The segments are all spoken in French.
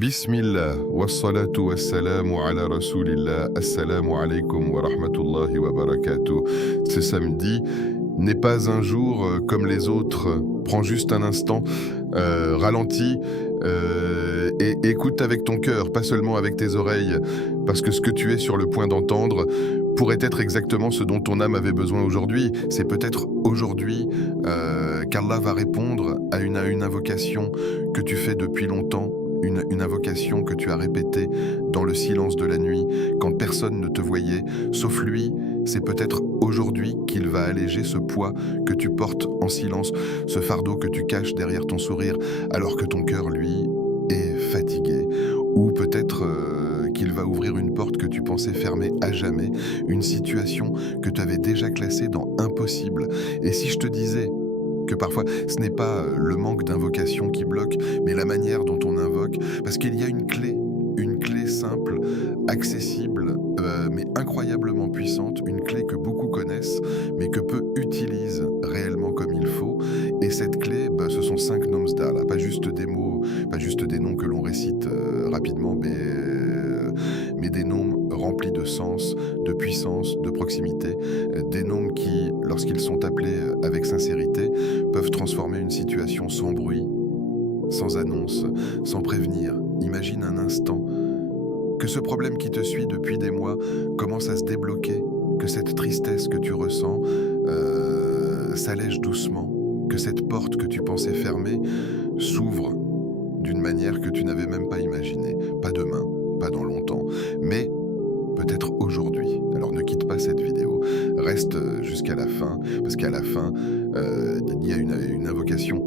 Bismillah, wassalatu wassalamu ala rasulillah, assalamu alaikum wa rahmatullahi wa barakatuh. Ce samedi n'est pas un jour comme les autres. Prends juste un instant, ralentis et écoute avec ton cœur, pas seulement avec tes oreilles, parce que ce que tu es sur le point d'entendre pourrait être exactement ce dont ton âme avait besoin aujourd'hui. C'est peut-être aujourd'hui qu'Allah va répondre à une invocation que tu fais depuis longtemps. Une invocation que tu as répétée dans le silence de la nuit, quand personne ne te voyait, sauf lui. C'est peut-être aujourd'hui qu'il va alléger ce poids que tu portes en silence, ce fardeau que tu caches derrière ton sourire, alors que ton cœur, lui, est fatigué. Ou peut-être qu'il va ouvrir une porte que tu pensais fermer à jamais, une situation que tu avais déjà classée dans impossible. Et si je te disais que parfois ce n'est pas le manque d'invocation qui bloque, mais la manière dont on invoque, parce qu'il y a une clé simple, accessible, mais incroyablement puissante, une clé que beaucoup connaissent, mais que peu utilisent réellement comme il faut. Et cette clé, ce sont 5 noms d'Allah, pas juste des mots, pas juste des noms que l'on récite rapidement, mais des noms remplis de sens, de puissance, de proximité, des noms qui, lorsqu'ils sont appelés avec sincérité, peuvent transformer une situation sans bruit, sans annonce, sans prévenir. Imagine un instant que ce problème qui te suit depuis des mois commence à se débloquer, que cette tristesse que tu ressens s'allège doucement, que cette porte que tu pensais fermée s'ouvre d'une manière que tu n'avais même pas imaginée. Pas demain, pas dans longtemps, mais peut-être aujourd'hui. Alors ne quitte pas cette vidéo, reste jusqu'à la fin, parce qu'à la fin, il y a une invocation.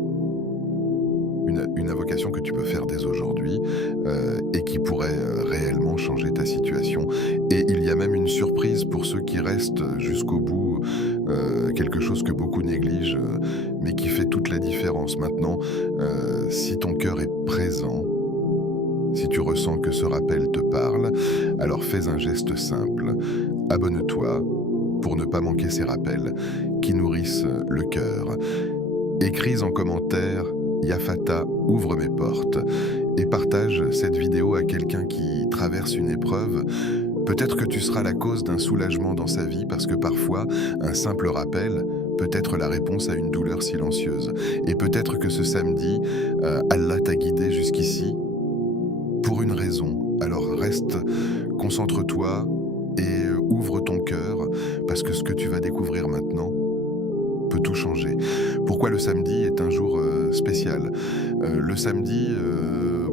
Une invocation que tu peux faire dès aujourd'hui et qui pourrait réellement changer ta situation. Et il y a même une surprise pour ceux qui restent jusqu'au bout, quelque chose que beaucoup négligent, mais qui fait toute la différence. Maintenant, si ton cœur est présent, si tu ressens que ce rappel te parle, alors fais un geste simple. Abonne-toi pour ne pas manquer ces rappels qui nourrissent le cœur. Écris en commentaire « Yafata, ouvre mes portes » et partage cette vidéo à quelqu'un qui traverse une épreuve. Peut-être que tu seras la cause d'un soulagement dans sa vie parce que parfois, un simple rappel peut être la réponse à une douleur silencieuse. Et peut-être que ce samedi, Allah t'a guidé jusqu'ici pour une raison. Alors reste, concentre-toi et ouvre ton cœur parce que ce que tu vas découvrir maintenant peut tout changer. Pourquoi le samedi est un jour spécial? Le samedi,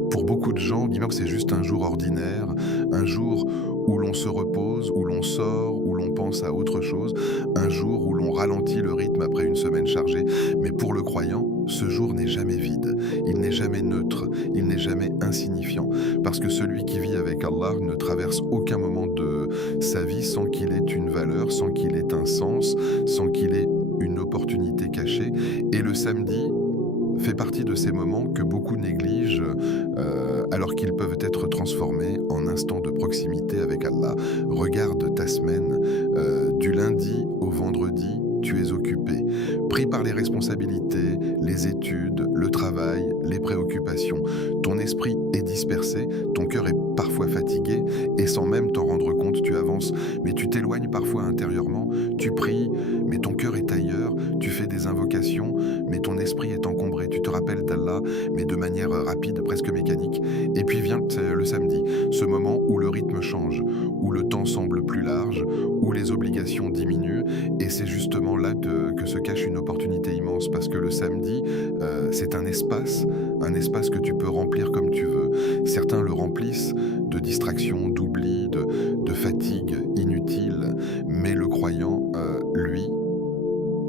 pour beaucoup de gens, dis-moi que c'est juste un jour ordinaire, un jour où l'on se repose, où l'on sort, où l'on pense à autre chose, un jour où l'on ralentit le rythme après une semaine chargée. Mais pour le croyant, ce jour n'est jamais vide, il n'est jamais neutre, il n'est jamais insignifiant. Parce que celui qui vit avec Allah ne traverse aucun moment de sa vie sans qu'il ait une valeur, sans qu'il ait un sens, sans qu'il ait une opportunité cachée. Et le samedi fait partie de ces moments que beaucoup négligent alors qu'ils peuvent être transformés en instants de proximité avec Allah. Regarde ta semaine, du lundi au vendredi, tu es occupé, pris par les responsabilités, les études, le travail, les préoccupations. Ton esprit est dispersé, ton cœur est parfois fatigué et sans même t'en rendre compte, tu avances, mais tu t'éloignes parfois intérieurement, tu pries, mais ton cœur est ailleurs, tu fais des invocations, mais ton esprit est encombré, tu te rappelles d'Allah, mais de manière rapide, presque mécanique. Et puis vient le samedi, ce moment où le rythme change, où le temps semble plus large, où les obligations diminuent, et c'est justement là que se cache une opportunité immense, parce que le samedi, c'est un espace que tu peux remplir comme tu veux. Certains le remplissent de distractions, d'oubli, de fatigue inutile, mais le croyant, lui,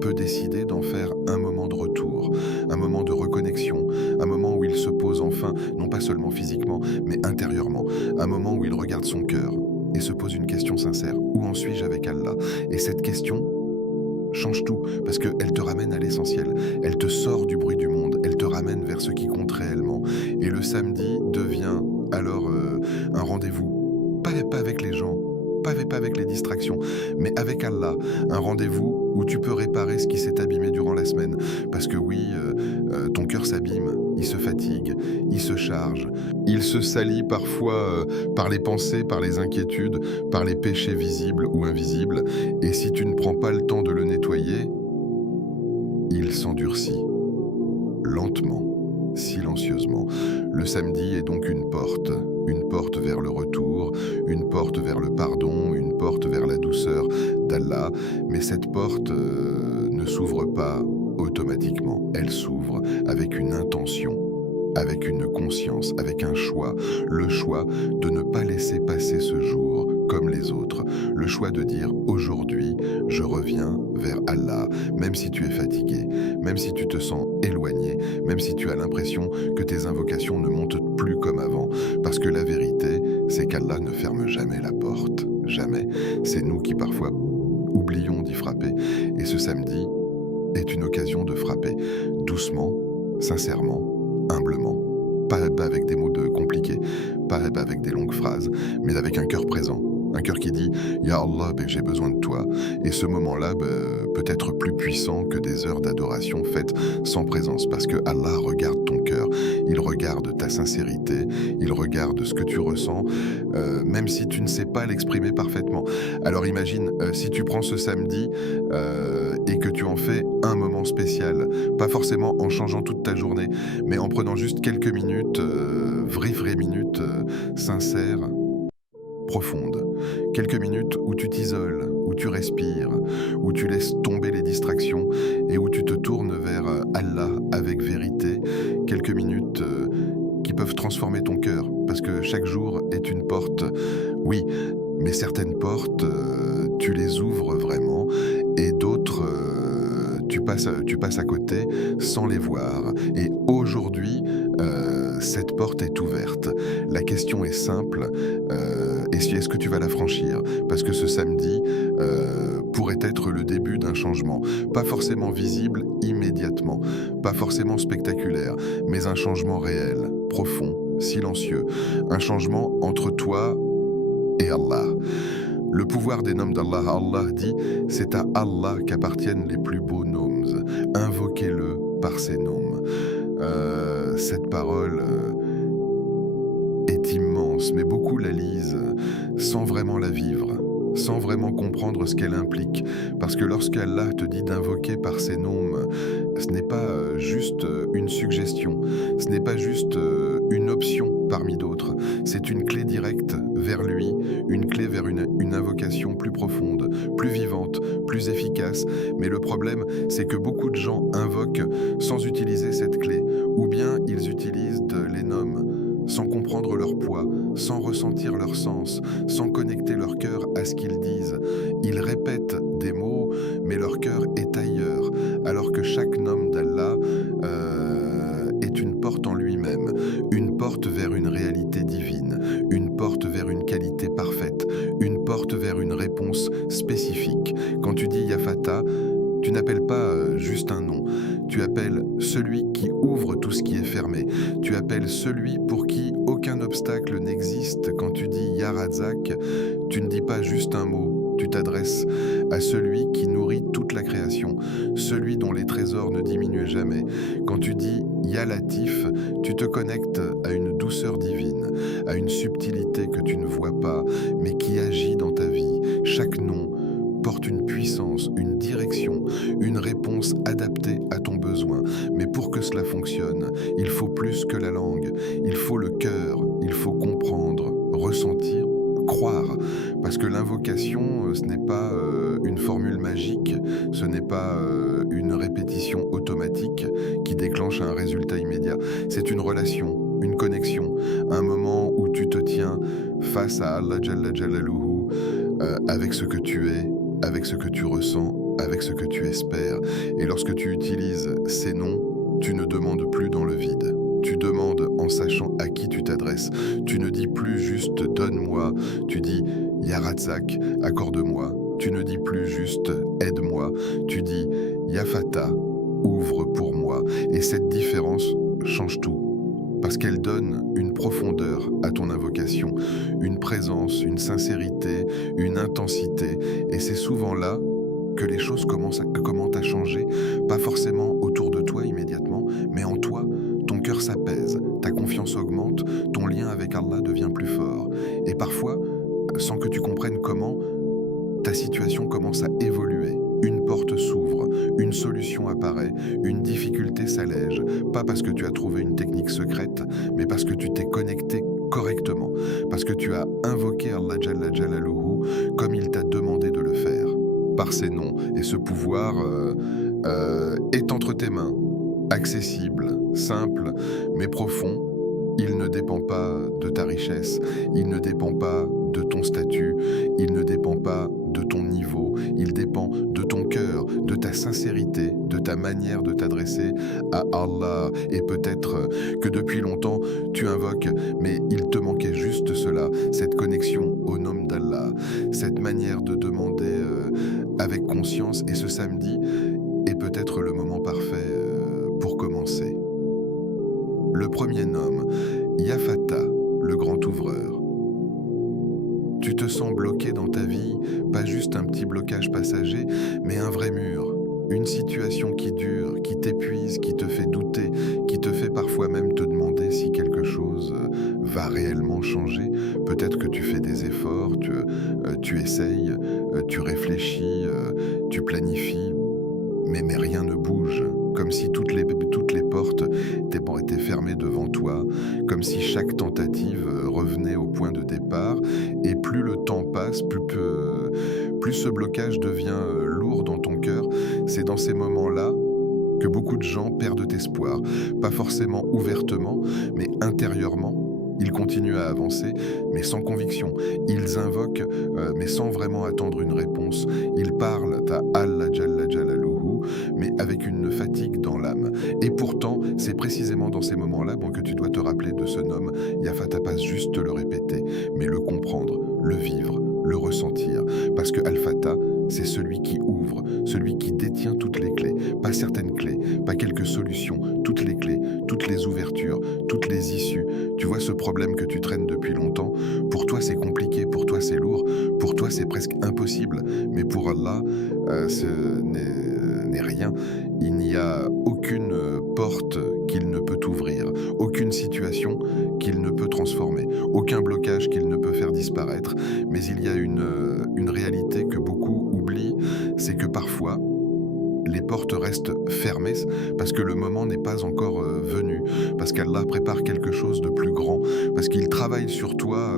peut décider d'en faire un moment de retour, un moment de reconnexion, un moment où il se pose enfin, non pas seulement physiquement, mais intérieurement, un moment où il regarde son cœur et se pose une question sincère. Où en suis-je avec Allah? Et cette question change tout, parce qu'elle te ramène à l'essentiel, elle te sort du bruit du monde, elle te ramène vers ce qui compte réellement. Et le samedi devient alors un rendez-vous, pas avec les gens, pas avec les distractions, mais avec Allah, un rendez-vous où tu peux réparer ce qui s'est abîmé durant la semaine. Parce que oui, ton cœur s'abîme, il se fatigue, il se charge, il se salit parfois par les pensées, par les inquiétudes, par les péchés visibles ou invisibles, et si tu ne prends pas le temps de le nettoyer, il s'endurcit, lentement, silencieusement. Le samedi est donc une porte vers le retour, une porte vers le pardon, une porte vers la douceur d'Allah, mais cette porte ne s'ouvre pas automatiquement, elle s'ouvre avec une intention, avec une conscience, avec un choix, le choix de ne pas laisser passer ce jour comme les autres, le choix de dire aujourd'hui je reviens vers Allah, même si tu es fatigué, même si tu te sens éloigné, même si tu as l'impression que tes invocations ne montent plus comme avant, parce que la vérité c'est qu'Allah ne ferme jamais la porte, jamais. C'est nous qui parfois oublions d'y frapper, et ce samedi est une occasion de frapper doucement, sincèrement, humblement, pas avec des mots compliqués, pas avec des longues phrases, mais avec un cœur présent. Un cœur qui dit « Ya Allah, j'ai besoin de toi ». Et ce moment-là peut être plus puissant que des heures d'adoration faites sans présence, parce que Allah regarde ton cœur, il regarde ta sincérité, il regarde ce que tu ressens, même si tu ne sais pas l'exprimer parfaitement. Alors imagine, si tu prends ce samedi et que tu en fais un moment spécial, pas forcément en changeant toute ta journée, mais en prenant juste quelques minutes, vraies minutes, sincères, profonde. Quelques minutes où tu t'isoles, où tu respires, où tu laisses tomber les distractions et où tu te tournes vers Allah avec vérité. Quelques minutes qui peuvent transformer ton cœur, parce que chaque jour est une porte, oui, mais certaines portes, tu les ouvres vraiment, et d'autres, tu passes à côté sans les voir. Et aujourd'hui, cette porte est ouverte. La question est simple, est-ce que tu vas la franchir? Parce que ce samedi pourrait être le début d'un changement, pas forcément visible immédiatement, pas forcément spectaculaire, mais un changement réel, profond, silencieux, un changement entre toi et Allah. Le pouvoir des noms d'Allah, Allah dit, c'est à Allah qu'appartiennent les plus beaux noms. Invoquez-le par ses noms. Cette parole est immense, mais beaucoup la lisent sans vraiment la vivre, sans vraiment comprendre ce qu'elle implique. Parce que lorsqu'Allah te dit d'invoquer par ses noms, ce n'est pas juste une suggestion, ce n'est pas juste une option parmi d'autres, c'est une clé directe vers lui, une clé vers une invocation plus profonde, plus vivante, plus efficace. Mais le problème, c'est que beaucoup de gens invoquent sans utiliser cette clé, ou bien ils utilisent les noms sans comprendre leur poids, sans ressentir leur sens, sans connecter leur cœur à ce qu'ils disent. Ils répètent des mots, mais leur cœur est ailleurs, alors que chaque nom d'Allah est une porte en lui-même, une porte vers une réalité divine, une porte vers une qualité parfaite, une porte vers une réponse spécifique. Quand tu dis Yafata, tu n'appelles pas juste un nom, tu appelles celui qui ouvre tout ce qui est fermé, tu appelles celui pour qui aucun obstacle n'existe. Quand tu dis Ya Razak, tu ne dis pas juste un mot, tu t'adresses à celui qui nourrit toute la création, celui dont les trésors ne diminuent jamais. Quand tu dis Ya Latif, tu te connectes à une douceur divine, à une subtilité que tu ne vois pas, mais qui agit dans ta vie. Chaque nom porte une puissance, une direction, une réponse adaptée à ton besoin. Mais pour que cela fonctionne, il faut plus que la langue, il faut le cœur, il faut comprendre, ressentir, croire. Parce que l'invocation, ce n'est pas une formule magique, ce n'est pas une répétition automatique qui déclenche un résultat immédiat. C'est une relation, une connexion, un moment où tu te tiens face à Allah Jalla Jalaluhu, avec ce que tu es, avec ce que tu ressens, avec ce que tu espères. Et lorsque tu utilises ces noms, tu ne demandes plus dans le vide. Tu demandes en sachant à qui tu t'adresses. Tu ne dis plus juste « donne-moi », tu dis « Ya Razak, accorde-moi ». Tu ne dis plus juste « aide-moi », tu dis « Ya Fata, ouvre pour moi ». Et cette différence change tout, parce qu'elle donne une profondeur à ton invocation, une présence, une sincérité, une intensité. Et c'est souvent là que les choses commencent à changer, pas forcément autour de toi immédiatement, mais en toi. Ton cœur cœur s'apaise, ta confiance augmente, ton lien avec Allah devient plus fort. Et parfois, sans que tu comprennes comment, ta situation commence à évoluer. Une porte s'ouvre, une solution apparaît, une difficulté s'allège, pas parce que tu as trouvé une technique secrète, mais parce que tu t'es connecté correctement, parce que tu as invoqué Allah Jalla Jalaluhu comme il t'a demandé de le faire. Par ses noms, et ce pouvoir est entre tes mains, accessible, simple, mais profond. Il ne dépend pas de ta richesse, il ne dépend pas de ton statut, il ne dépend pas de ton niveau, il dépend de ton cœur, de ta sincérité, de ta manière de t'adresser à Allah. Et peut-être que depuis longtemps tu invoques, mais il te manquait juste cela, cette connexion au nom d'Allah, cette manière de demander avec conscience. Et ce samedi est peut-être le moment parfait pour commencer. Le premier nom, Ya Fatah, le grand ouvreur. Tu te sens bloqué dans ta vie, pas juste un petit blocage passager, mais un vrai mur. Une situation qui dure, qui t'épuise, qui te fait douter, qui te fait parfois même te demander si quelque chose va réellement changer. Peut-être que tu fais des efforts, tu essayes, tu réfléchis, tu planifies, mais rien ne bouge. Comme si toutes les portes étaient fermées devant toi, comme si chaque tentative revenait au point de départ. Et plus le temps passe, plus ce blocage devient lourd dans ton cœur. C'est dans ces moments-là que beaucoup de gens perdent espoir, pas forcément ouvertement, mais intérieurement. Ils continuent à avancer, mais sans conviction. Ils invoquent, mais sans vraiment attendre une réponse. Ils parlent à Allah Jalla Jalaluhu, mais avec une fatigue dans l'âme. Et pourtant, c'est précisément dans ces moments-là que tu dois te rappeler de ce nom. Ya Fatah, pas juste le répéter, mais le comprendre, le vivre, le ressentir. Parce que Al-Fatah, c'est celui qui ouvre, celui qui détient toutes les clés. Pas certaines clés, pas quelques solutions, toutes les clés, toutes les ouvertures, toutes les issues. Tu vois ce problème que tu traînes depuis longtemps, pour toi c'est compliqué, pour toi c'est lourd, pour toi c'est presque impossible. Mais pour Allah, ce n'est rien. Il n'y a aucune porte qu'il ne peut ouvrir, aucune situation qu'il ne peut transformer, aucun blocage qu'il ne peut faire disparaître. Mais il y a une réalité que beaucoup oublient, c'est que parfois, les portes restent fermées parce que le moment n'est pas encore venu, parce qu'Allah prépare quelque chose de plus grand, parce qu'il travaille sur toi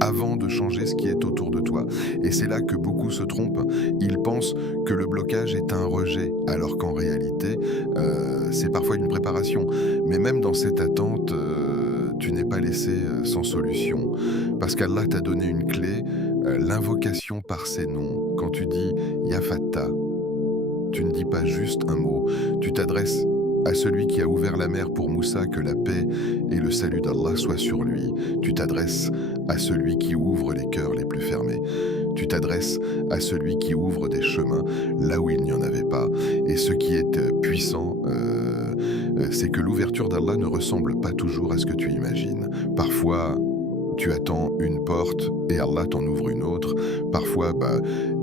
avant de changer ce qui est autour de toi. Et c'est là que beaucoup se trompent. Ils pensent que le blocage est un rejet, alors qu'en réalité, c'est parfois une préparation. Mais même dans cette attente, tu n'es pas laissé sans solution, parce qu'Allah t'a donné une clé, l'invocation par ses noms. Quand tu dis Ya Fatah, tu ne dis pas juste un mot, tu t'adresses à celui qui a ouvert la mer pour Moussa, que la paix et le salut d'Allah soient sur lui. Tu t'adresses à celui qui ouvre les cœurs les plus fermés. Tu t'adresses à celui qui ouvre des chemins là où il n'y en avait pas. Et ce qui est puissant, c'est que l'ouverture d'Allah ne ressemble pas toujours à ce que tu imagines. Parfois, tu attends une porte et Allah t'en ouvre une autre. Parfois,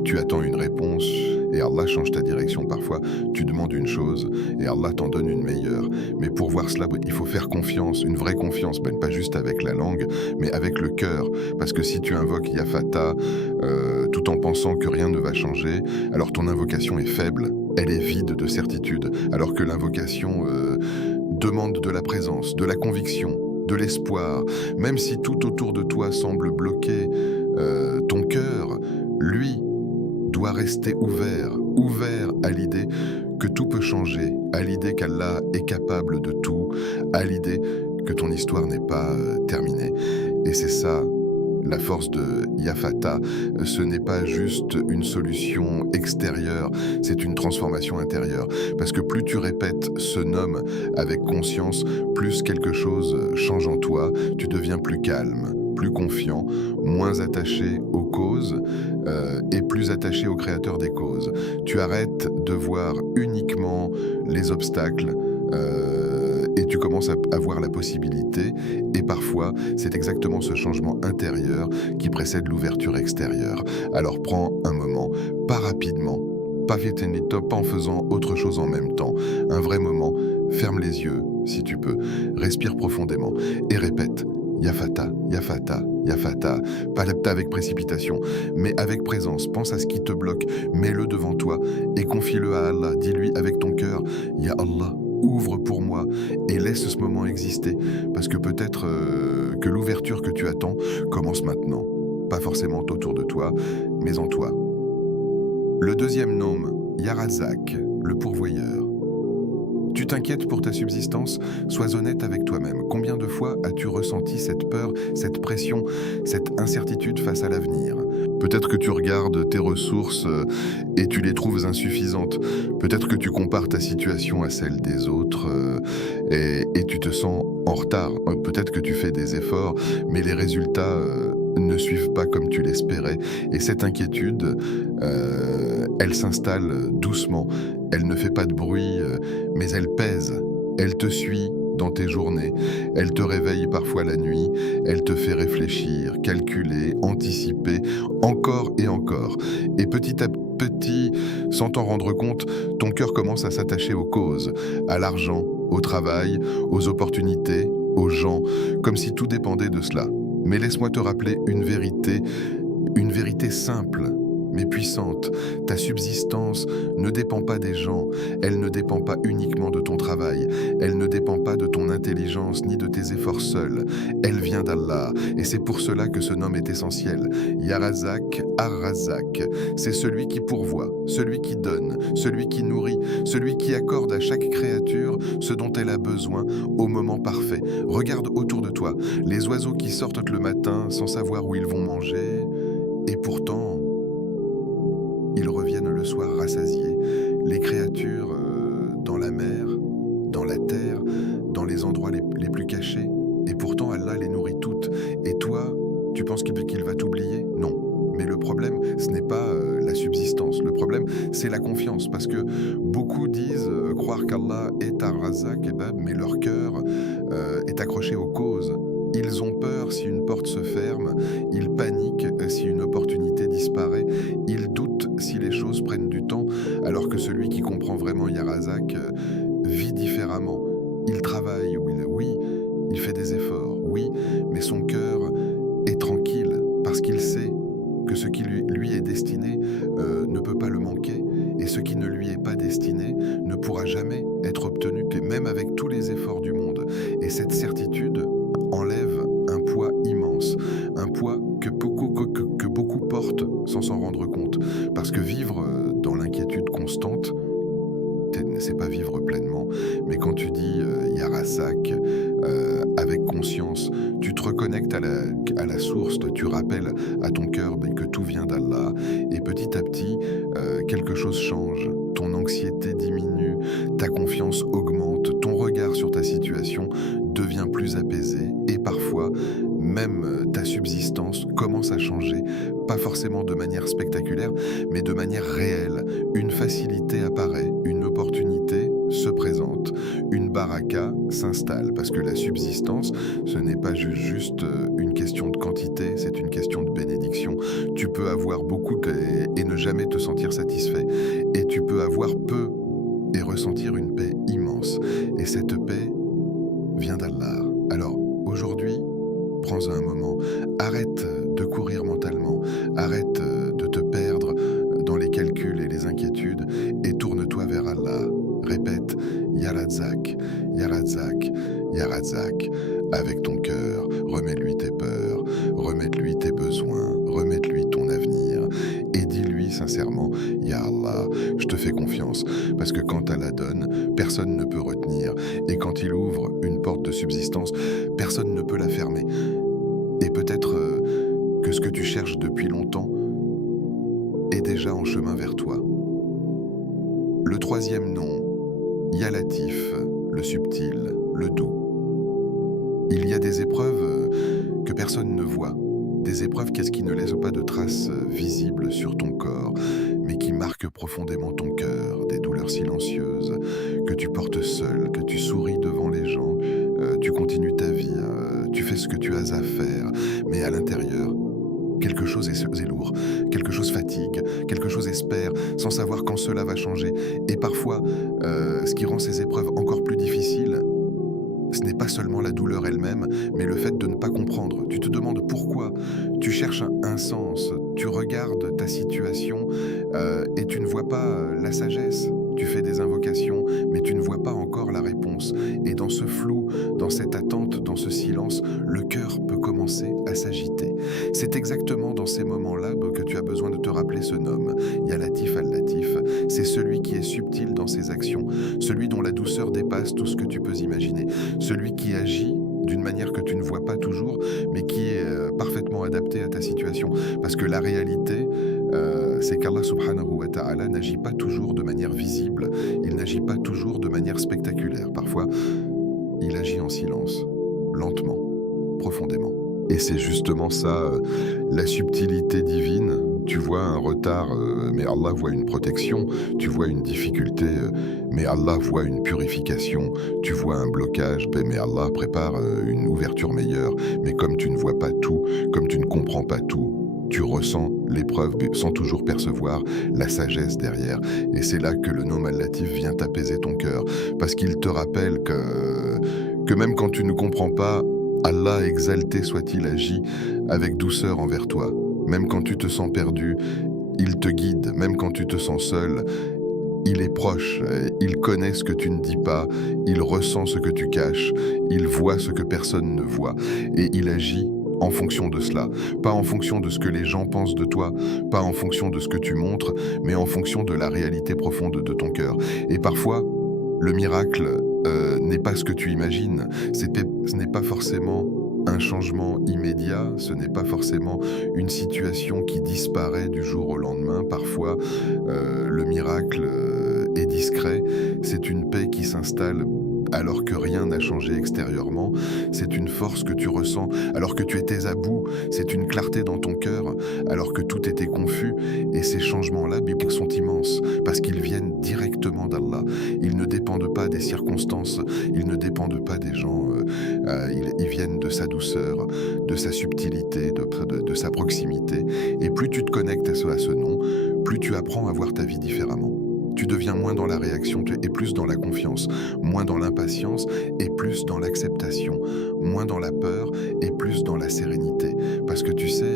tu attends une réponse et Allah change ta direction. Parfois, tu demandes une chose et Allah t'en donne une meilleure. Mais pour voir cela, il faut faire confiance, une vraie confiance, pas juste avec la langue, mais avec le cœur. Parce que si tu invoques Ya Fatah tout en pensant que rien ne va changer, alors ton invocation est faible, elle est vide de certitude. Alors que l'invocation demande de la présence, de la conviction, de l'espoir. Même si tout autour de toi semble bloqué, ton cœur, lui, doit rester ouvert à l'idée que tout peut changer, à l'idée qu'Allah est capable de tout, à l'idée que ton histoire n'est pas terminée. Et c'est ça, la force de Ya Fatah. Ce n'est pas juste une solution extérieure, c'est une transformation intérieure. Parce que plus tu répètes ce nom avec conscience, plus quelque chose change en toi, tu deviens plus calme, plus confiant, moins attaché aux causes et plus attaché au créateur des causes. Tu arrêtes de voir uniquement les obstacles et tu commences à voir la possibilité. Et parfois, c'est exactement ce changement intérieur qui précède l'ouverture extérieure. Alors prends un moment, pas rapidement, pas vite, pas en faisant autre chose en même temps. Un vrai moment, ferme les yeux, si tu peux. Respire profondément et répète Yafata, Yafata, Yafata. Pas avec précipitation, mais avec présence. Pense à ce qui te bloque, mets-le devant toi et confie-le à Allah. Dis-lui avec ton cœur Ya Allah, ouvre pour moi et laisse ce moment exister. Parce que peut-être que l'ouverture que tu attends commence maintenant. Pas forcément autour de toi, mais en toi. Le deuxième nom, Ya Razak, le pourvoyeur. Tu t'inquiètes pour ta subsistance? Sois honnête avec toi-même. Combien de fois as-tu ressenti cette peur, cette pression, cette incertitude face à l'avenir? Peut-être que tu regardes tes ressources et tu les trouves insuffisantes. Peut-être que tu compares ta situation à celle des autres et tu te sens en retard. Peut-être que tu fais des efforts, mais les résultats ne suivent pas comme tu l'espérais. Et cette inquiétude, elle s'installe doucement. Elle ne fait pas de bruit, mais elle pèse. Elle te suit dans tes journées. Elle te réveille parfois la nuit. Elle te fait réfléchir, calculer, anticiper, encore et encore. Et petit à petit, sans t'en rendre compte, ton cœur commence à s'attacher aux causes, à l'argent, au travail, aux opportunités, aux gens, comme si tout dépendait de cela. Mais laisse-moi te rappeler une vérité simple, mais puissante. Ta subsistance ne dépend pas des gens, elle ne dépend pas uniquement de ton travail, elle ne dépend pas de ton intelligence ni de tes efforts seuls. Elle vient d'Allah, et c'est pour cela que ce nom est essentiel. Ya Razak, Ar-Razak, c'est celui qui pourvoit, celui qui donne, celui qui nourrit, celui qui accorde à chaque créature ce dont elle a besoin au moment parfait. Regarde autour de toi, les oiseaux qui sortent le matin sans savoir où ils vont manger, et pourtant, ils reviennent le soir rassasiés. Les créatures dans la mer, dans la terre, dans les endroits les plus cachés. Et pourtant, Allah les nourrit toutes. Et toi, tu penses qu'il va t'oublier? Non. Mais le problème, ce n'est pas la subsistance. Le problème, c'est la confiance. Parce que beaucoup disent croire qu'Allah est Ar-Razak, mais leur cœur est accroché aux causes. Ils ont peur si une porte se ferme, ils paniquent si une opportunité disparaît, ils doutent si les choses prennent du temps, alors que celui qui comprend vraiment Ya Razak vit différemment. Il travaille, oui, il fait des efforts, oui, mais son cœur est tranquille parce qu'il sait que ce qui lui est destiné ne peut pas le manquer et ce qui ne lui est pas destiné ne pourra jamais être obtenu, même avec tous les efforts du monde. Et cette certitude enlève un poids immense, un poids que beaucoup portent sans s'en rendre compte. Parce que vivre dans l'inquiétude constante, c'est pas vivre pleinement. Mais quand tu dis Ya Razak, avec conscience, tu te reconnectes à la source, tu rappelles à ton cœur que tout vient d'Allah. Et petit à petit, quelque chose change. Ton anxiété diminue, ta confiance augmente, ton regard sur ta situation devient plus apaisé. Et parfois, même ta subsistance commence à changer, pas forcément de manière spectaculaire, mais de manière réelle. Une facilité apparaît, une opportunité se présente, une baraka s'installe, parce que la subsistance, ce n'est pas juste une question de quantité, c'est une question de bénédiction. Tu peux avoir beaucoup et ne jamais te sentir satisfait, et tu peux avoir peu et ressentir une paix immense. Et cette paix vient d'Allah. Alors, aujourd'hui, prends un moment, arrête de courir mentalement, arrête de te perdre dans les calculs et les inquiétudes et tourne-toi vers Allah. Répète Ya Razak, Ya Razak, Ya Razak avec ton cœur. Remets-lui tes peurs, remets-lui tes besoins, remets-lui ton avenir et dis-lui sincèrement Ya Allah, je te fais confiance parce que quand Allah donne, personne ne peut retenir et quand il ouvre une porte de subsistance, personne ne peut la fermer. Et peut-être que ce que tu cherches depuis longtemps est déjà en chemin vers toi. Le troisième nom, Ya Latif, le subtil, le doux. Il y a des épreuves que personne ne voit. Des épreuves qui ne laissent pas de traces visibles sur ton corps, mais qui marquent profondément ton cœur, des douleurs silencieuses que tu portes seul, que tu souris devant les gens, tu continues ta vie, tu fais ce que tu as à faire, mais à l'intérieur, quelque chose est lourd, quelque chose fatigue, quelque chose espère, sans savoir quand cela va changer. Et parfois, ce qui rend ces épreuves encore plus difficiles, pas seulement la douleur elle-même, mais le fait de ne pas comprendre. Tu te demandes pourquoi, tu cherches un sens, tu regardes ta situation et tu ne vois pas la sagesse. Tu fais des invocations, mais tu ne vois pas encore la réponse. Et dans ce flou, dans cette attente, dans ce silence, le cœur peut commencer à s'agiter. C'est exactement dans ces moments-là que tu as besoin de te rappeler ce nom. Ya Latif al-Latif, c'est celui qui est subtil dans ses actions, celui dont la douceur dépasse tout ce que tu peux imaginer, celui qui agit d'une manière que tu ne vois pas toujours, mais qui est parfaitement adaptée à ta situation. Parce que la réalité, c'est qu'Allah subhanahu wa ta'ala n'agit pas toujours de manière visible, il n'agit pas toujours de manière spectaculaire. Parfois, il agit en silence, lentement, profondément. Et c'est justement ça, la subtilité divine. Tu vois un retard, mais Allah voit une protection. Tu vois une difficulté, mais Allah voit une purification. Tu vois un blocage, mais Allah prépare une ouverture meilleure. Mais comme tu ne vois pas tout, comme tu ne comprends pas tout, tu ressens l'épreuve sans toujours percevoir la sagesse derrière. Et c'est là que le nom al-Latif vient apaiser ton cœur. Parce qu'il te rappelle que même quand tu ne comprends pas, Allah exalté soit-il agit avec douceur envers toi. Même quand tu te sens perdu, il te guide. Même quand tu te sens seul, il est proche. Il connaît ce que tu ne dis pas. Il ressent ce que tu caches. Il voit ce que personne ne voit. Et il agit en fonction de cela. Pas en fonction de ce que les gens pensent de toi, pas en fonction de ce que tu montres, mais en fonction de la réalité profonde de ton cœur. Et parfois, le miracle n'est pas ce que tu imagines. Ce n'est pas forcément un changement immédiat, ce n'est pas forcément une situation qui disparaît du jour au lendemain. Parfois, le miracle est discret. C'est une paix qui s'installe alors que rien n'a changé extérieurement. C'est une force que tu ressens alors que tu étais à bout. C'est une clarté dans ton cœur alors que tout était confus. Et ces changements-là, bibliques, sont immenses parce qu'ils viennent directement d'Allah. Ils ne dépendent pas des circonstances, ils ne dépendent pas des gens. Ils viennent de sa douceur, de sa subtilité, de sa proximité. Et plus tu te connectes à ce nom, plus tu apprends à voir ta vie différemment. Tu deviens moins dans la réaction et plus dans la confiance, moins dans l'impatience et plus dans l'acceptation, moins dans la peur et plus dans la sérénité. Parce que tu sais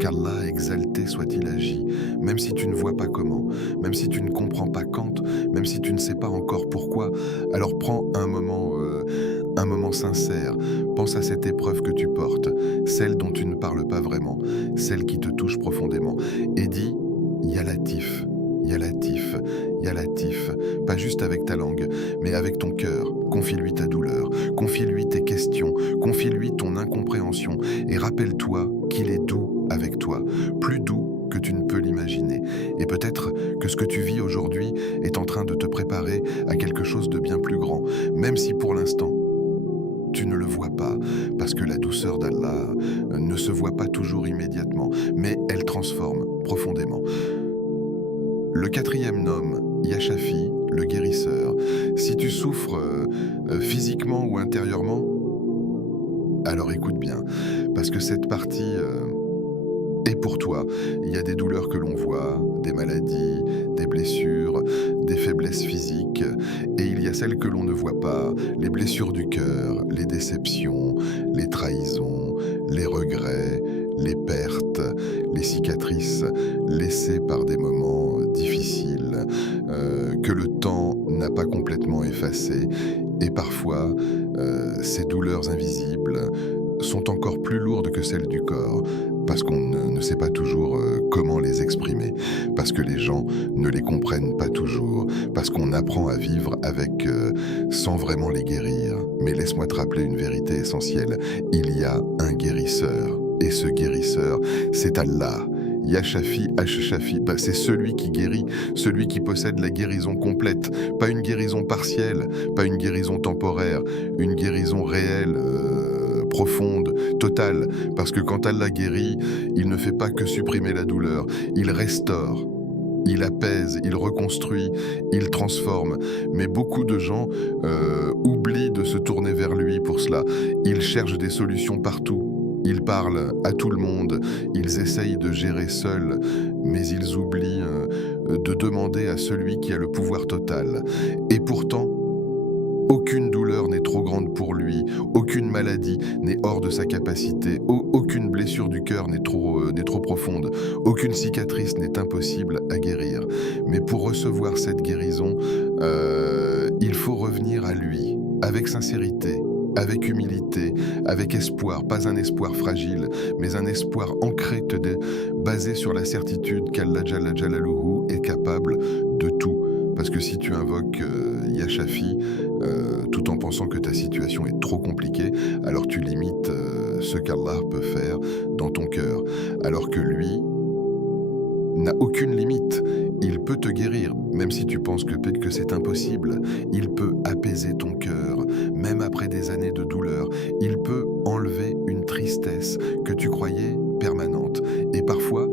qu'Allah exalté soit-il agit, même si tu ne vois pas comment, même si tu ne comprends pas quand, même si tu ne sais pas encore pourquoi. Alors prends un moment sincère, pense à cette épreuve que tu portes, celle dont tu ne parles pas vraiment, celle qui te touche profondément, et dis « Ya Latif ». Ya Latif, Ya Latif, pas juste avec ta langue, mais avec ton cœur. Confie-lui ta douleur, confie-lui tes questions, confie-lui ton incompréhension et rappelle-toi qu'il est doux avec toi, plus doux que tu ne peux l'imaginer. Et peut-être que ce que tu vis aujourd'hui est en train de te préparer à quelque chose de bien plus grand, même si pour l'instant, tu ne le vois pas, parce que la douceur d'Allah ne se voit pas toujours immédiatement, mais elle transforme profondément. Le quatrième nom, Ya Shafi, le guérisseur. Si tu souffres physiquement ou intérieurement, alors écoute bien, parce que cette partie est pour toi. Il y a des douleurs que l'on voit, des maladies, des blessures, des faiblesses physiques, et il y a celles que l'on ne voit pas, les blessures du cœur, les déceptions, les trahisons, les regrets, les pertes, les cicatrices laissées par des moments difficiles que le temps n'a pas complètement effacées. Et parfois, ces douleurs invisibles sont encore plus lourdes que celles du corps, parce qu'on ne sait pas toujours comment les exprimer, parce que les gens ne les comprennent pas toujours, parce qu'on apprend à vivre avec sans vraiment les guérir. Mais laisse-moi te rappeler une vérité essentielle, il y a un guérisseur, et ce guérisseur, c'est Allah. Ya Shafi, H-Shafi, c'est celui qui guérit, celui qui possède la guérison complète, pas une guérison partielle, pas une guérison temporaire, une guérison réelle, profonde, totale, parce que quand Allah guérit, il ne fait pas que supprimer la douleur, il restaure, il apaise, il reconstruit, il transforme. Mais beaucoup de gens oublient de se tourner vers lui pour cela. Ils cherchent des solutions partout. Ils parlent à tout le monde, ils essayent de gérer seuls, mais ils oublient de demander à celui qui a le pouvoir total. Et pourtant, Aucune douleur n'est trop grande pour lui, aucune maladie n'est hors de sa capacité, aucune blessure du cœur n'est trop profonde, aucune cicatrice n'est impossible à guérir. Mais pour recevoir cette guérison, il faut revenir à lui, avec sincérité, avec humilité, avec espoir, pas un espoir fragile, mais un espoir ancré, basé sur la certitude qu'Allah Jalla Jalaluhu est capable de tout. Parce que si tu invoques Ya Shafi, tout en pensant que ta situation est trop compliquée, alors tu limites ce qu'Allah peut faire dans ton cœur. Alors que lui n'a aucune limite. Il peut te guérir, même si tu penses que c'est impossible. Il peut apaiser ton cœur, même après des années de douleur. Il peut enlever une tristesse que tu croyais permanente. Et parfois,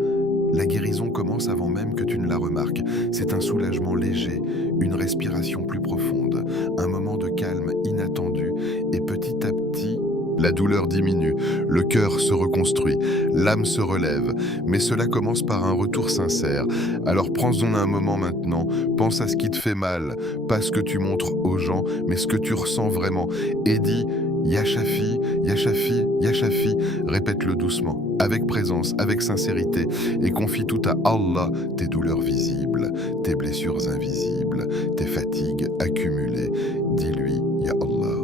la guérison commence avant même que tu ne la remarques. C'est un soulagement léger, une respiration plus profonde, un moment de calme inattendu, et petit à petit, la douleur diminue, le cœur se reconstruit, l'âme se relève, mais cela commence par un retour sincère. Alors prends-en un moment maintenant, pense à ce qui te fait mal, pas ce que tu montres aux gens, mais ce que tu ressens vraiment, et dis Ya Shafi, Ya Shafi, Ya Shafi, répète-le doucement, avec présence, avec sincérité, et confie tout à Allah, tes douleurs visibles, tes blessures invisibles, tes fatigues accumulées. Dis-lui, Ya Allah,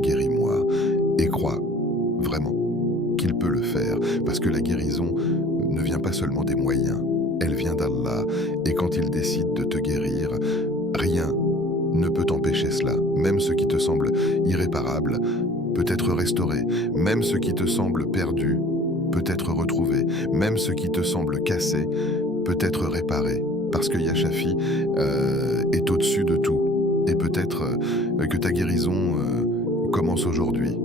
guéris-moi, et crois vraiment qu'il peut le faire, parce que la guérison ne vient pas seulement des moyens, elle vient d'Allah, et quand il décide de te guérir, rien ne peut empêcher cela, même ce qui te semble irréparable peut être restauré, même ce qui te semble perdu peut être retrouvé, même ce qui te semble cassé peut être réparé, parce que Ya Shafi est au-dessus de tout, et peut-être que ta guérison commence aujourd'hui.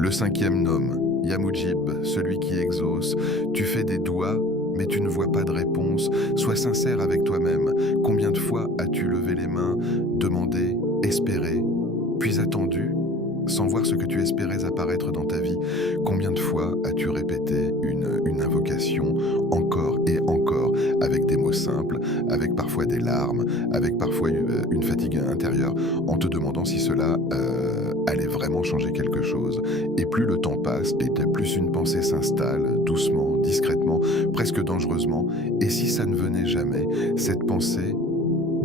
Le cinquième nom, Ya Mujib, celui qui exauce. Tu fais des doigts, mais tu ne vois pas de réponse. Sois sincère avec toi-même. Combien de fois as-tu levé les mains, demandé, espéré, puis attendu, sans voir ce que tu espérais apparaître dans ta vie? Combien de fois as-tu répété une invocation encore et encore, avec des mots simples, avec parfois des larmes, avec parfois une fatigue intérieure, en te demandant si cela allait vraiment changer quelque chose? Et plus le temps passe, et plus une pensée s'installe, doucement, discrètement, presque dangereusement. Et si ça ne venait jamais, cette pensée,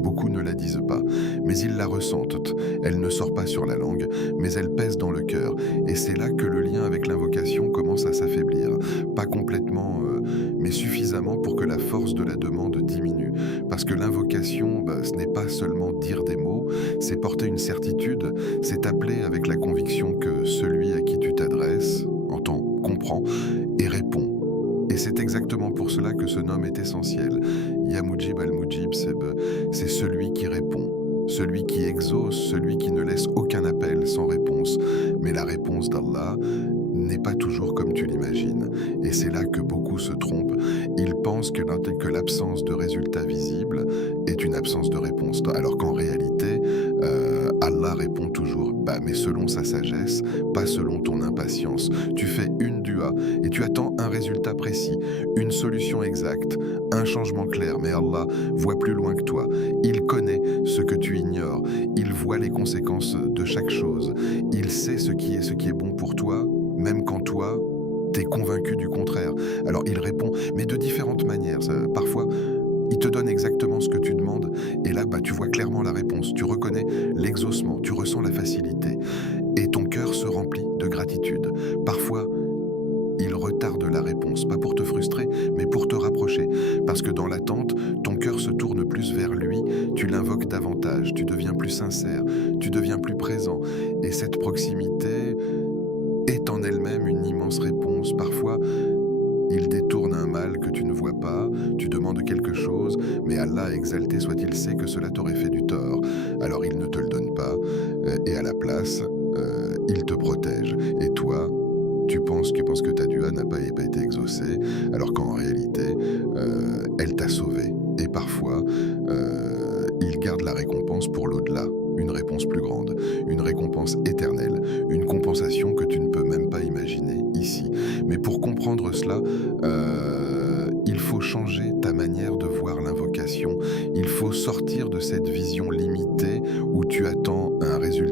beaucoup ne la disent pas, mais ils la ressentent. Elle ne sort pas sur la langue, mais elle pèse dans le cœur. Et c'est là que le lien avec l'invocation commence à s'affaiblir. Pas complètement, mais suffisamment pour que la force de la demande diminue. Parce que l'invocation, ce n'est pas seulement dire des mots, c'est porter une certitude, c'est appeler avec la conviction que celui à qui tu t'adresses entend, comprend et répond. Et c'est exactement pour cela que ce nom est essentiel. Ya Mujib al-Mujib, c'est celui qui répond, celui qui exauce, celui qui ne laisse aucun appel sans réponse. Mais la réponse d'Allah n'est pas toujours comme tu l'imagines. Et c'est là que beaucoup se trompent. Ils pensent que l'absence de résultat visible est une absence de réponse. Alors qu'en réalité, Allah répond toujours, mais selon sa sagesse, pas selon ton impatience. Tu fais une dua et tu attends un résultat précis, une solution exacte, un changement clair. Mais Allah voit plus loin que toi. Il connaît ce que tu ignores. Il voit les conséquences de chaque chose. Il sait ce qui est bon pour toi, même quand toi, t'es convaincu du contraire. Alors il répond, mais de différentes manières. Parfois, il te donne exactement ce que tu demandes, et là, tu vois clairement la réponse. Tu reconnais l'exaucement, tu ressens la facilité, et ton cœur se remplit de gratitude. Parfois, il retarde la réponse, pas pour te frustrer, mais pour te rapprocher. Parce que dans l'attente, ton cœur se tourne plus vers lui, tu l'invoques davantage, tu deviens plus sincère, tu deviens plus présent. Et cette proximité est en elle-même une immense réponse. Parfois, il détourne un mal que tu ne vois pas, tu demandes quelque chose, mais Allah, exalté soit-il, sait que cela t'aurait fait du tort. Alors il ne te le donne pas, et à la place, il te protège. Et toi, tu penses que ta dua n'a pas été exaucée, alors qu'en réalité, elle t'a sauvé. Et parfois, il garde la récompense pour l'au-delà, une réponse plus grande, une récompense éternelle, une compensation que tu ne peux même pas imaginer ici. Mais pour comprendre cela, il faut changer ta manière de voir l'invocation. Il faut sortir de cette vision limitée où tu attends un résultat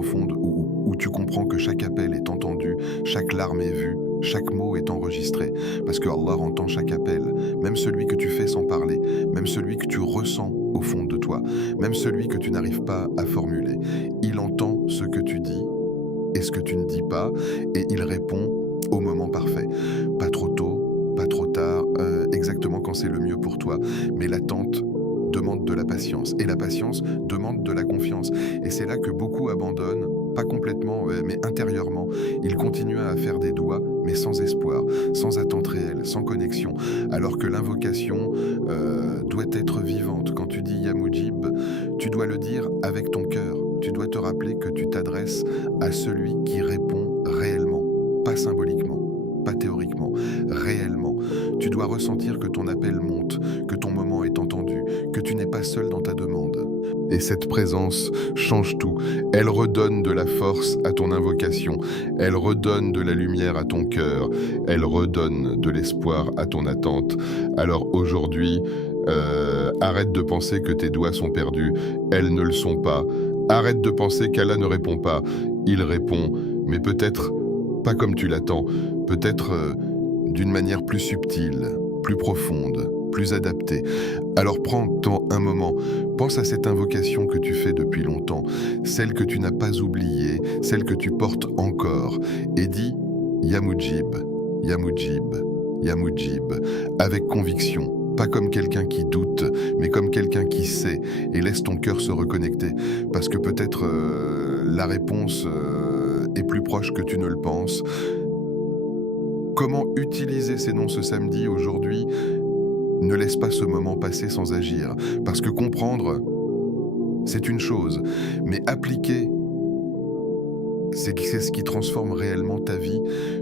profonde où tu comprends que chaque appel est entendu, chaque larme est vue, chaque mot est enregistré, parce que Allah entend chaque appel, même celui que tu fais sans parler, même celui que tu ressens au fond de toi, même celui que tu n'arrives pas à formuler. Il entend ce que tu dis et ce que tu ne dis pas, et il répond au moment parfait. Pas trop tôt, pas trop tard, exactement quand c'est le mieux pour toi, mais l'attente demande de la patience, et la patience demande de la confiance. Et c'est là que beaucoup abandonnent, pas complètement, mais intérieurement. Ils continuent à faire des doigts, mais sans espoir, sans attente réelle, sans connexion, alors que l'invocation doit être vivante. Quand tu dis Ya Mujib, tu dois le dire avec ton cœur. Tu dois te rappeler que tu t'adresses à celui qui répond réellement, pas symboliquement, pas théoriquement, réellement. Tu dois ressentir que ton appel monte, que ton moment est entendu, que tu n'es pas seul dans ta demande. Et cette présence change tout. Elle redonne de la force à ton invocation. Elle redonne de la lumière à ton cœur. Elle redonne de l'espoir à ton attente. Alors aujourd'hui, arrête de penser que tes doigts sont perdus. Elles ne le sont pas. Arrête de penser qu'Allah ne répond pas. Il répond, mais peut-être pas comme tu l'attends. Peut-être d'une manière plus subtile, plus profonde, plus adaptée. Alors prends-toi un moment, pense à cette invocation que tu fais depuis longtemps, celle que tu n'as pas oubliée, celle que tu portes encore, et dis Ya Mujib, Ya Mujib, Ya Mujib, avec conviction. Pas comme quelqu'un qui doute, mais comme quelqu'un qui sait, et laisse ton cœur se reconnecter, parce que peut-être la réponse est plus proche que tu ne le penses. Comment utiliser ces noms ce samedi, aujourd'hui? Ne laisse pas ce moment passer sans agir, parce que comprendre, c'est une chose, mais appliquer, c'est ce qui transforme réellement ta vie.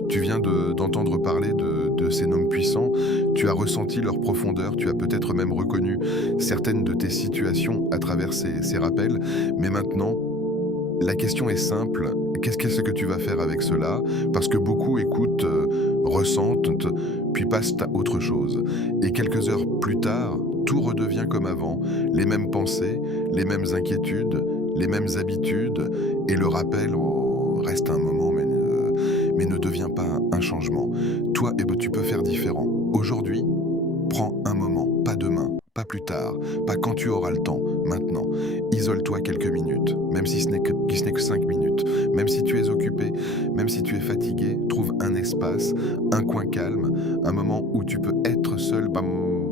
Tu viens d'entendre parler de ces noms puissants, tu as ressenti leur profondeur, tu as peut-être même reconnu certaines de tes situations à travers ces rappels, mais maintenant, la question est simple, qu'est-ce que tu vas faire avec cela? Parce que beaucoup écoutent, ressentent, puis passent à autre chose. Et quelques heures plus tard, tout redevient comme avant, les mêmes pensées, les mêmes inquiétudes, les mêmes habitudes, et le rappel reste un moment, mais ne devient pas un changement. Toi, tu peux faire différent. Aujourd'hui, prends un moment, pas demain, pas plus tard, pas quand tu auras le temps, maintenant. Isole-toi quelques minutes, même si ce n'est que 5 minutes. Même si tu es occupé, même si tu es fatigué, trouve un espace, un coin calme, un moment où tu peux être seul,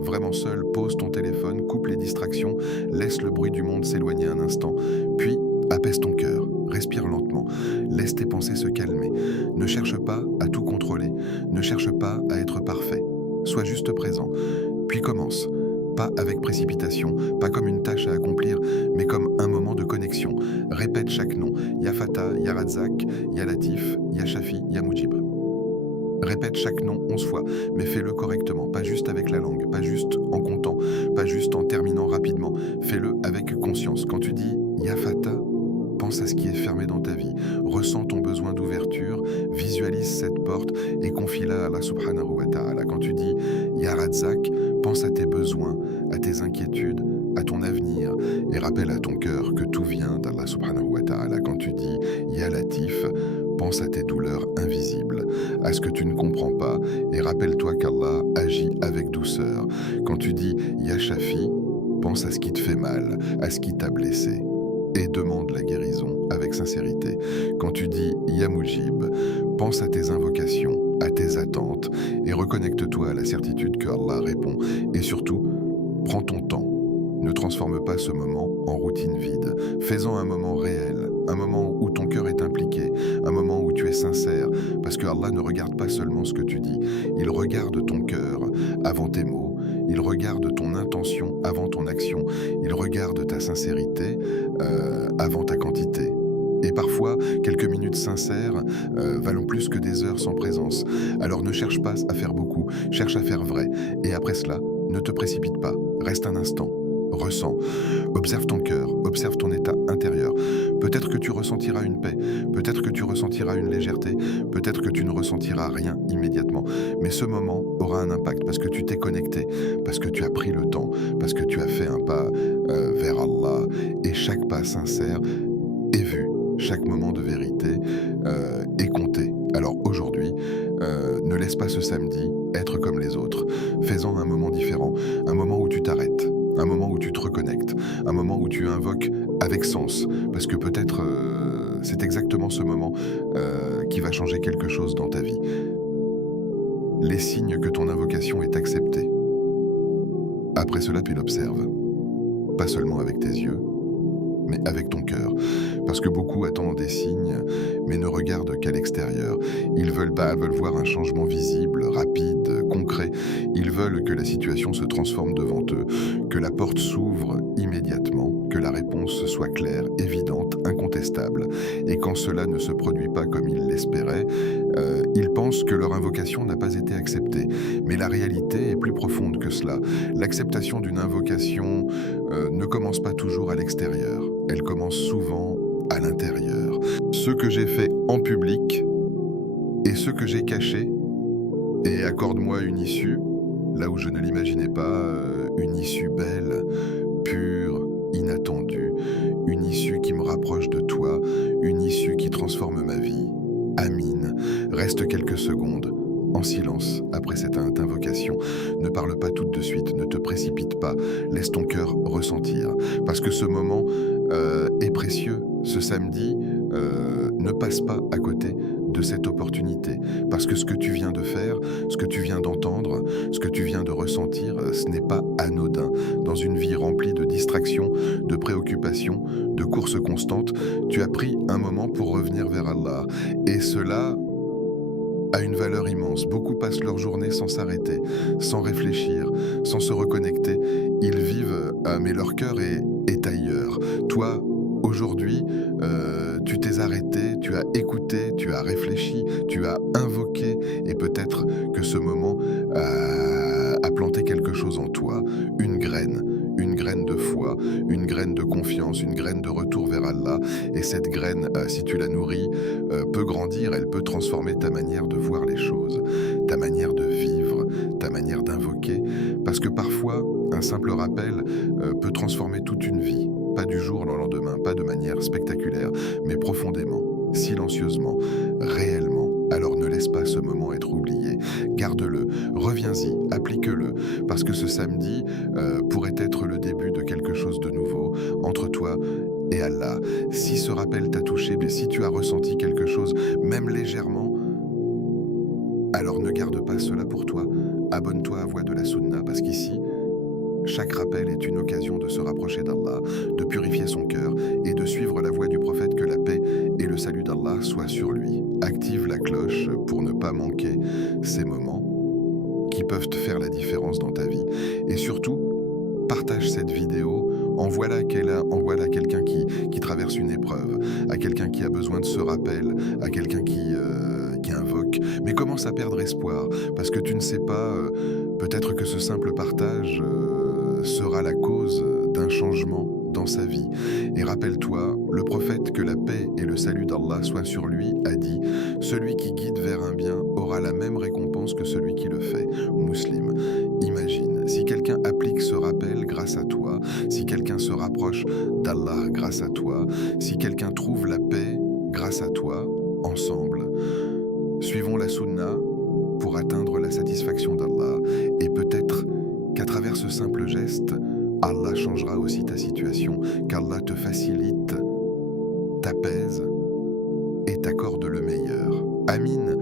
vraiment seul, pose ton téléphone, coupe les distractions, laisse le bruit du monde s'éloigner un instant, puis apaise ton cœur, respire lentement, laisse tes pensées se calmer. Ne cherche pas à tout contrôler, ne cherche pas à être parfait. Sois juste présent, puis commence. Pas avec précipitation, pas comme une tâche à accomplir, mais comme un moment de connexion. Répète chaque nom. Ya Fatah, Ya Razzaq, Ya Latif, Ya Shafi, Ya Mujib. Répète chaque nom 11 fois, mais fais-le correctement, pas juste avec la langue, pas juste en comptant, pas juste en terminant rapidement. Fais-le avec conscience. Quand tu dis Ya Fatah, pense à ce qui est fermé dans ta vie. Ressens ton besoin d'ouverture, visualise cette porte et confie-la à Allah subhanahu wa ta'ala. Quand tu dis Ya Razzaq, pense à tes besoins, à tes inquiétudes, à ton avenir et rappelle à ton cœur que tout vient d'Allah subhanahu wa ta'ala. Quand tu dis Ya Latif, pense à tes douleurs invisibles, à ce que tu ne comprends pas et rappelle-toi qu'Allah agit avec douceur. Quand tu dis Ya Shafi, pense à ce qui te fait mal, à ce qui t'a blessé et demande la guérison avec sincérité. Quand tu dis Ya Mujib, pense à tes invocations, à tes attentes et reconnecte-toi à la certitude que Allah répond. Et surtout, prends ton temps. Ne transforme pas ce moment en routine vide. Fais-en un moment réel, un moment où ton cœur est impliqué, un moment où tu es sincère, parce que Allah ne regarde pas seulement ce que tu dis, il regarde ton cœur avant tes mots, il regarde ton intention avant ton action, il regarde ta sincérité avant ta quantité. Et parfois, quelques minutes sincères valent plus que des heures sans présence. Alors ne cherche pas à faire beaucoup, cherche à faire vrai. Et après cela, ne te précipite pas, reste un instant. Ressens, observe ton cœur, observe ton état intérieur. Peut-être que tu ressentiras une paix, peut-être que tu ressentiras une légèreté, peut-être que tu ne ressentiras rien immédiatement. Mais ce moment aura un impact parce que tu t'es connecté, parce que tu as pris le temps, parce que tu as fait un pas vers Allah. Et chaque pas sincère est vu Chaque moment de vérité est compté. Alors aujourd'hui, ne laisse pas ce samedi être comme les autres. Fais-en un moment différent, un moment où tu t'arrêtes, un moment où tu te reconnectes, un moment où tu invoques avec sens, parce que peut-être c'est exactement ce moment qui va changer quelque chose dans ta vie. Les signes que ton invocation est acceptée. Après cela, tu l'observes, pas seulement avec tes yeux, mais avec ton cœur. Parce que beaucoup attendent des signes, mais ne regardent qu'à l'extérieur. Ils veulent voir un changement visible, rapide, concret. Ils veulent que la situation se transforme devant eux, que la porte s'ouvre immédiatement, que la réponse soit claire, évidente, incontestable. Et quand cela ne se produit pas comme ils l'espéraient, ils pensent que leur invocation n'a pas été acceptée. Mais la réalité est plus profonde que cela. L'acceptation d'une invocation ne commence pas toujours à l'extérieur. Elle commence souvent à l'intérieur. Ce que j'ai fait en public et ce que j'ai caché, et accorde-moi une issue, là où je ne l'imaginais pas, une issue belle, pure, inattendue, une issue qui me rapproche de toi, une issue qui transforme ma vie. Amine. Reste quelques secondes en silence après cette invocation. Ne parle pas tout de suite, ne te précipite pas, laisse ton cœur ressentir. Parce que ce moment est précieux. Ce samedi, ne passe pas à côté de cette opportunité. Parce que ce que tu viens de faire, ce que tu viens d'entendre, ce que tu viens de ressentir, ce n'est pas anodin. Dans une vie remplie de distractions, de préoccupations, de courses constantes, tu as pris un moment pour revenir vers Allah. Et cela a une valeur immense. Beaucoup passent leur journée sans s'arrêter, sans réfléchir, sans se reconnecter. Ils vivent, mais leur cœur est ailleurs. Toi, aujourd'hui, tu t'es arrêté, tu as écouté, tu as réfléchi, tu as invoqué, et peut-être que ce moment a planté quelque chose en toi, une graine de foi, une graine de confiance, une graine de retour vers Allah. Et cette graine, si tu la nourris, peut grandir, elle peut transformer ta manière de voir les choses, ta manière de vivre, ta manière d'invoquer. Parce que parfois, un simple rappel peut transformer toute une vie. Pas du jour au lendemain, pas de manière spectaculaire, mais profondément, silencieusement, réellement. Alors ne laisse pas ce moment être oublié. Garde-le, reviens-y, applique-le, parce que ce samedi pourrait être le début de quelque chose de nouveau entre toi et Allah. Si ce rappel t'a touché, mais si tu as ressenti quelque chose, même légèrement, alors ne garde pas cela pour toi. Abonne-toi à Voix de la Sunna, parce qu'ici, chaque rappel est une occasion de se rapprocher d'Allah, de purifier son cœur et de suivre la voie du prophète, que la paix et le salut d'Allah soient sur lui. Active la cloche pour ne pas manquer ces moments qui peuvent te faire la différence dans ta vie. Et surtout, partage cette vidéo, envoie-la à quelqu'un qui traverse une épreuve, à quelqu'un qui a besoin de ce rappel, à quelqu'un qui invoque, mais commence à perdre espoir, parce que tu ne sais pas, peut-être que ce simple partage sera la cause d'un changement dans sa vie. Et rappelle-toi, le prophète, que la paix et le salut d'Allah soient sur lui, a dit « Celui qui guide vers un bien aura la même récompense que celui qui le fait. » Muslim. Imagine, si quelqu'un applique ce rappel grâce à toi, si quelqu'un se rapproche d'Allah grâce à toi, si quelqu'un trouve la paix grâce à toi, ensemble. Suivons la sunna pour atteindre la satisfaction d'Allah, et peut-être qu'à travers ce simple geste, Allah changera aussi ta situation, qu'Allah te facilite, t'apaise et t'accorde le meilleur. Amin.